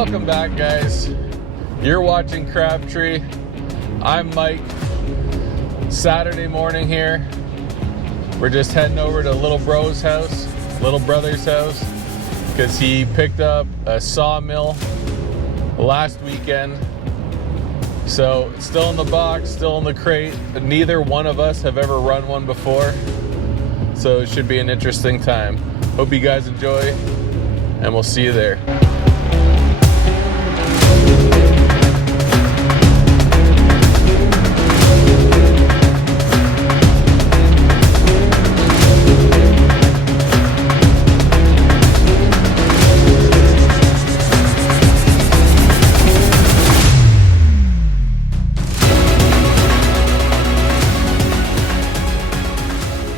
Welcome back, guys. You're watching CrabTree. I'm Mike. Saturday morning here. We're just heading over to little brother's house, because he picked up a Sawmill last weekend. So it's still in the box, still in the crate. Neither one of us have ever run one before, so it should be an interesting time. Hope you guys enjoy, and we'll see you there.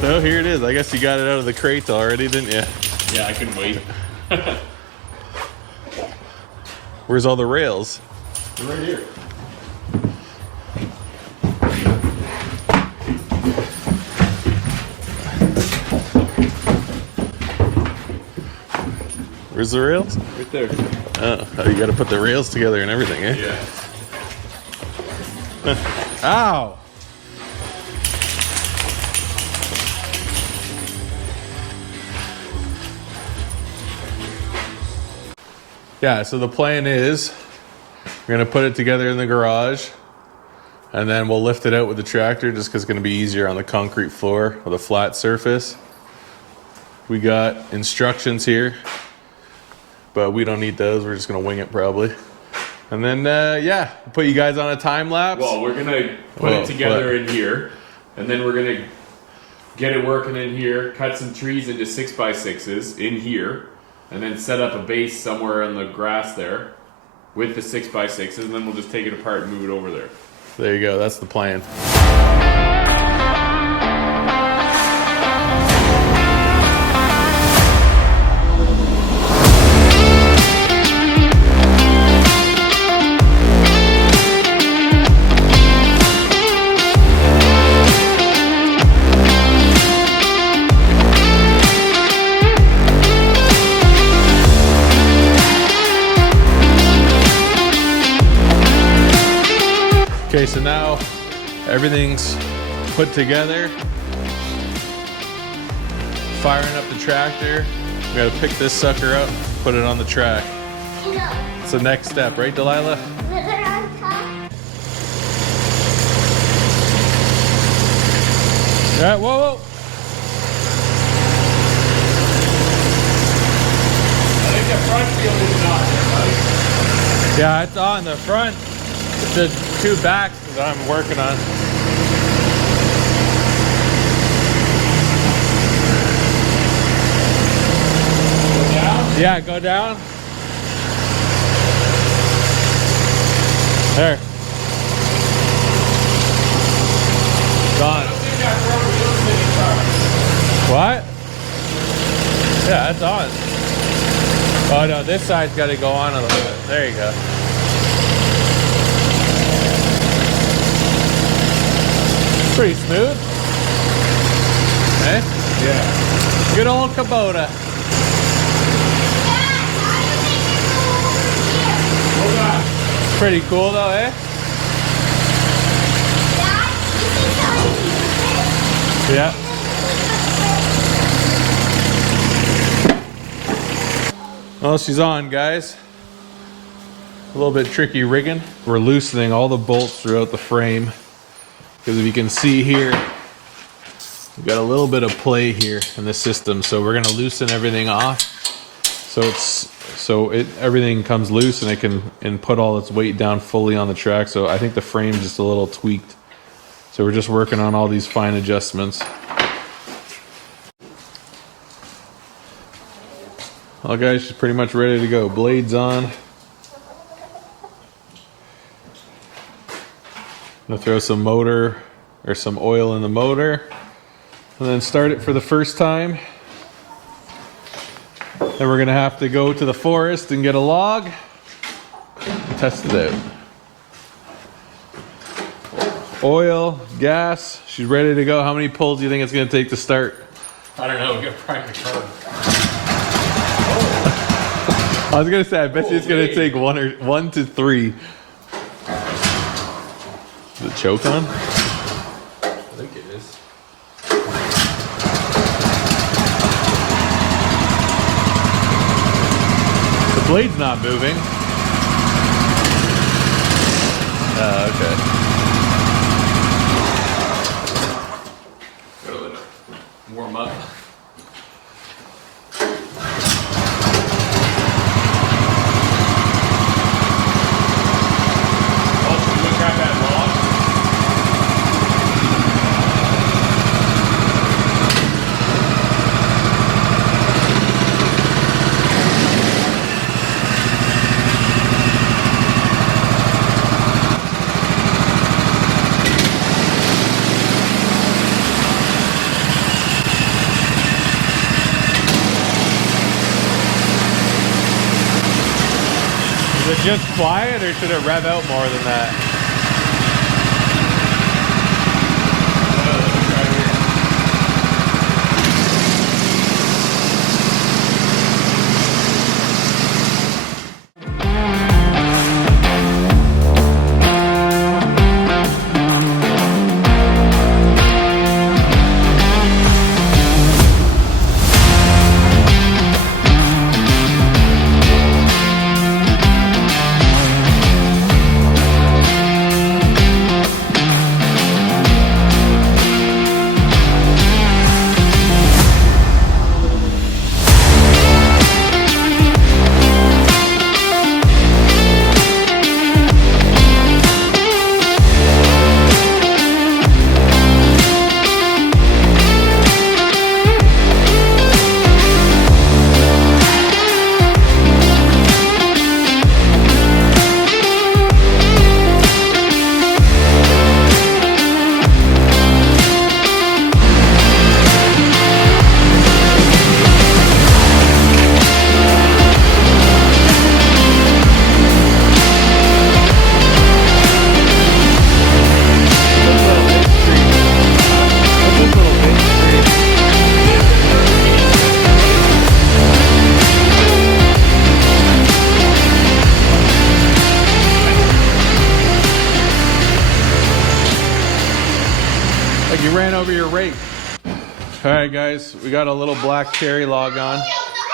So here it is. I guess you got it out of the crate already, didn't you? Yeah, I couldn't wait. Where's all the rails? They're right here. Where's the rails? Right there. Oh, you got to put the rails together and everything, eh? Yeah. Ow! Yeah, so the plan is we're gonna put it together in the garage and then we'll lift it out with the tractor just because it's gonna be easier on the concrete floor with a flat surface. We got instructions here, but we don't need those. We're just gonna wing it probably. And then, yeah, put you guys on a time lapse. Well, we're gonna put it together in here, and then we're gonna get it working in here, cut some trees into 6x6s in here, and then set up a base somewhere in the grass there with the 6x6s, and then we'll just take it apart and move it over there. There you go, that's the plan. Okay, so now everything's put together. Firing up the tractor. We gotta pick this sucker up, put it on the track. It's the next step, right, Delilah? Yeah, whoa, whoa. I think the front wheel is not there, buddy. Yeah, it's on the front. It's the two backs that I'm working on. Go down? Yeah, go down. There. Gone. I don't think that front wheel's any car. What? Yeah, that's on. Oh no, this side's got to go on a little bit. There you go. Pretty smooth. Eh? Yeah. Good old Kubota. Hold on. Pretty cool though, eh? Yeah. Well, she's on, guys. A little bit tricky rigging. We're loosening all the bolts throughout the frame. Because if you can see here, we've got a little bit of play here in the system. So we're gonna loosen everything off. So everything comes loose and it can put all its weight down fully on the track. So I think the frame's just a little tweaked. So we're just working on all these fine adjustments. Well guys, she's pretty much ready to go. Blades on. I'm gonna throw some motor or some oil in the motor and then start it for the first time. Then we're gonna have to go to the forest and get a log and test it out. Oil, gas, she's ready to go. How many pulls do you think it's gonna take to start? I don't know, we got prime the car. I was gonna say, I bet you it's gonna take 1 to 3. Is it choke on? I think it is. The blade's not moving. Okay. Gotta let it warm up. Also, look at that log. Is it just quiet or should it rev out more than that? Like you ran over your rake. All right, guys, we got a little black cherry log on.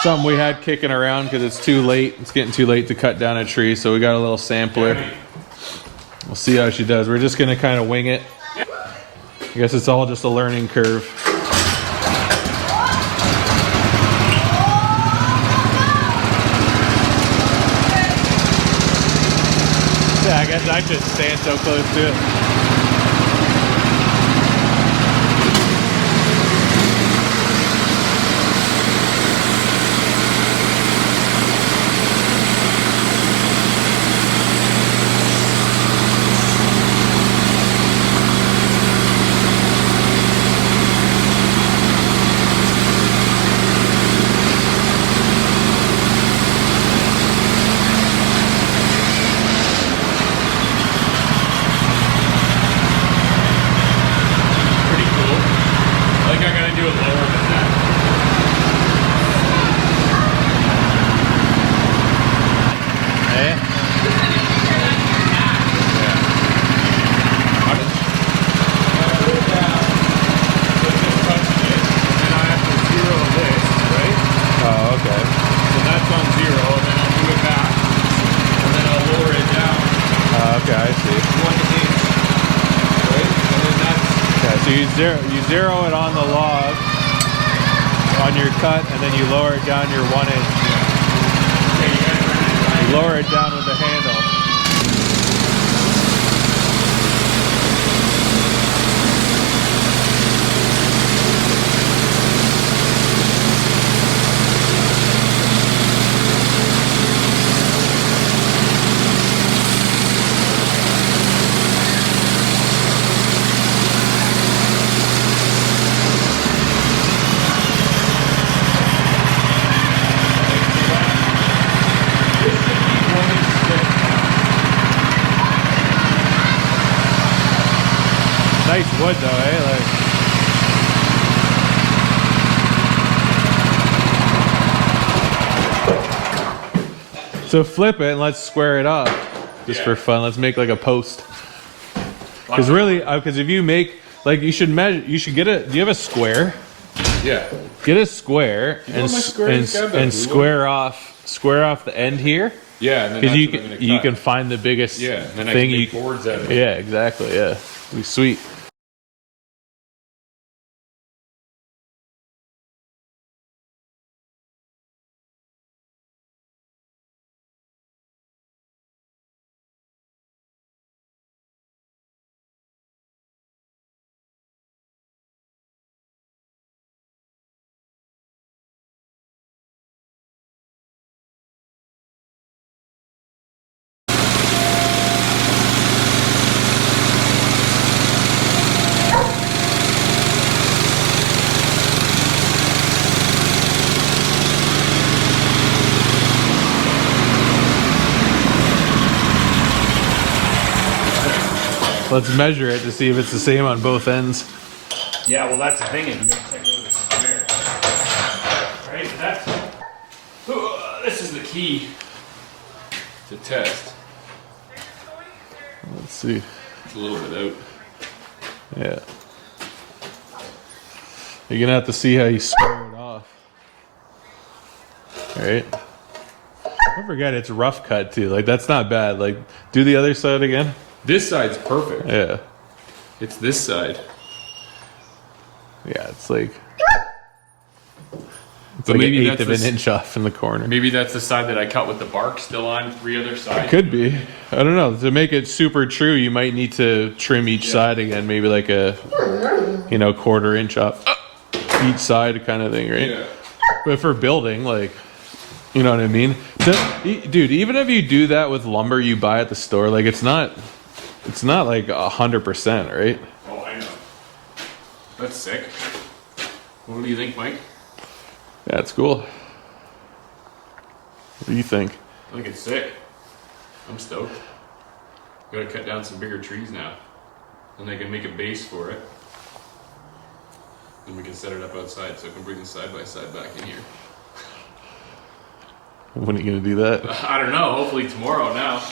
Something we had kicking around because it's too late. It's getting too late to cut down a tree, so we got a little sampler. We'll see how she does. We're just gonna kind of wing it. I guess it's all just a learning curve. Yeah, I guess I should stand so close to it. You zero it on the log on your cut, and then you lower it down your 1 inch. You lower it down with the handle. Nice wood though, eh? Like, So flip it and let's square it off, just for fun. Let's make like a post. Because really, because if you make like you should measure, you should get a. Do you have a square? Yeah. Get a square and square off the end here. Yeah, and then because you can find the biggest and then I thing can make boards out of it. Yeah, exactly. Yeah, it'd be sweet. Let's measure it to see if it's the same on both ends. Yeah, well, that's the thing. Is you gotta check out the square. Right? This is the key to test. Let's see. It's a little bit out. Yeah. You're gonna have to see how you square it off. All right. Don't forget it's rough cut too. Like that's not bad. Like do the other side again. This side's perfect. Yeah. It's this side. Yeah, it's like maybe an that's eighth of an inch off in the corner. Maybe that's the side that I cut with the bark still on 3 other sides. Could be. I don't know. To make it super true, you might need to trim each side again, maybe like a 1/4 inch off each side kind of thing, right? Yeah. But for building, like, you know what I mean? Dude, even if you do that with lumber you buy at the store, like it's not like 100%, right? Oh, I know. That's sick. What do you think, Mike? Yeah, it's cool. What do you think? I think it's sick. I'm stoked. Gotta cut down some bigger trees now. And I can make a base for it. And we can set it up outside so I can bring the side by side back in here. When are you gonna do that? I don't know, hopefully tomorrow now.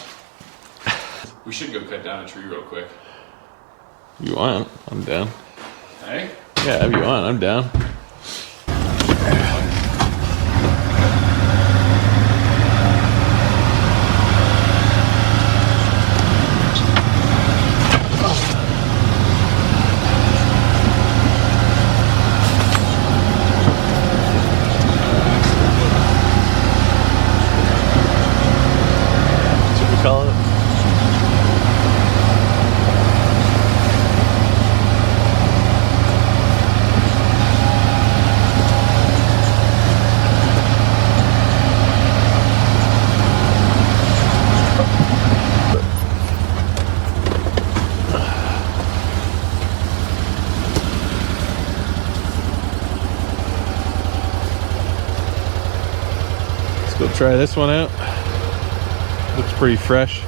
We should go cut down a tree real quick. You want? I'm down. Hey? Yeah, if you want, I'm down. Should we call it? Let's go try this one out. Looks pretty fresh.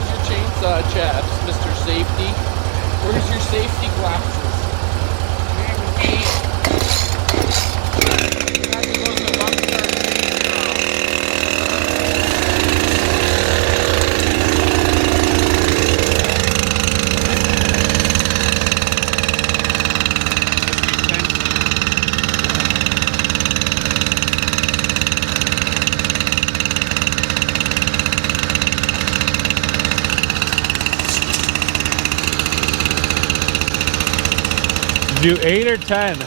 Your chainsaw chaps, Mr. Safety. Where's your safety glasses? Do 8 or 10?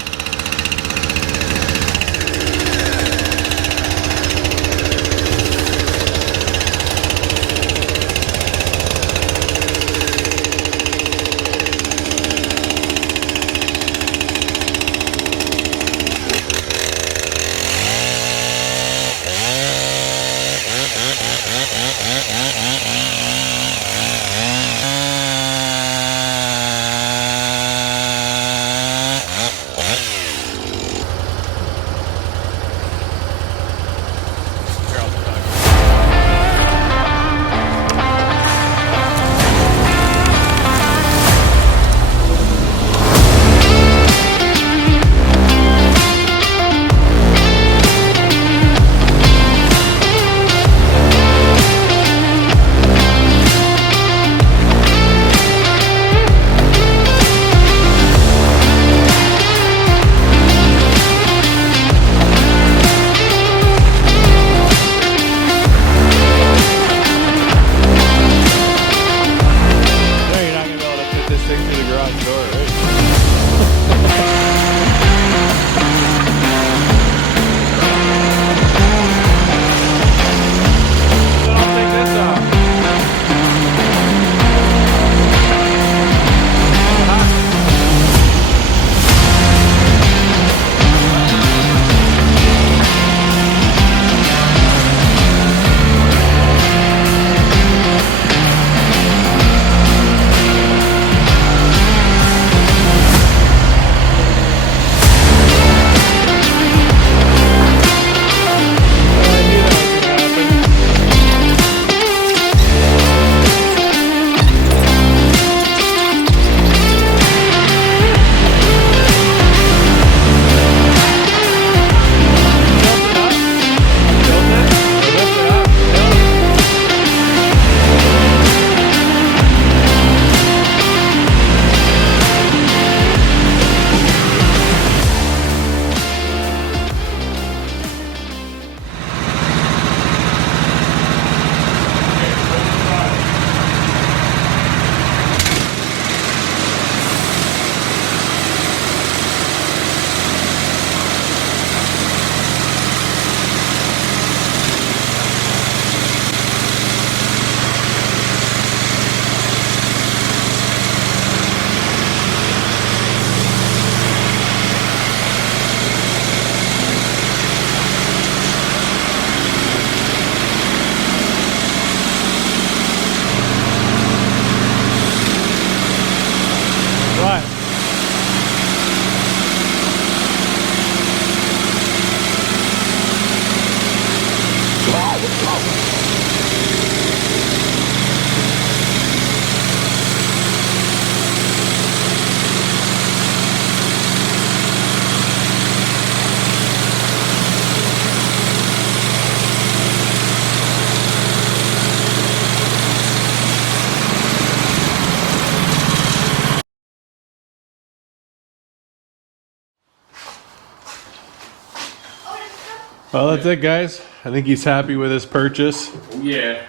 Well, that's it, guys. I think he's happy with his purchase. Yeah.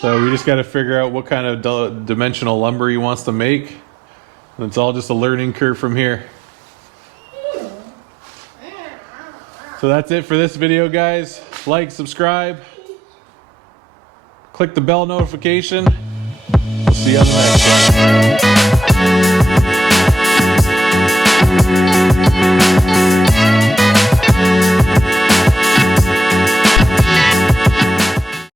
So we just got to figure out what kind of dimensional lumber he wants to make. And it's all just a learning curve from here. So that's it for this video, guys. Like, subscribe, click the bell notification. We'll see you on the next one.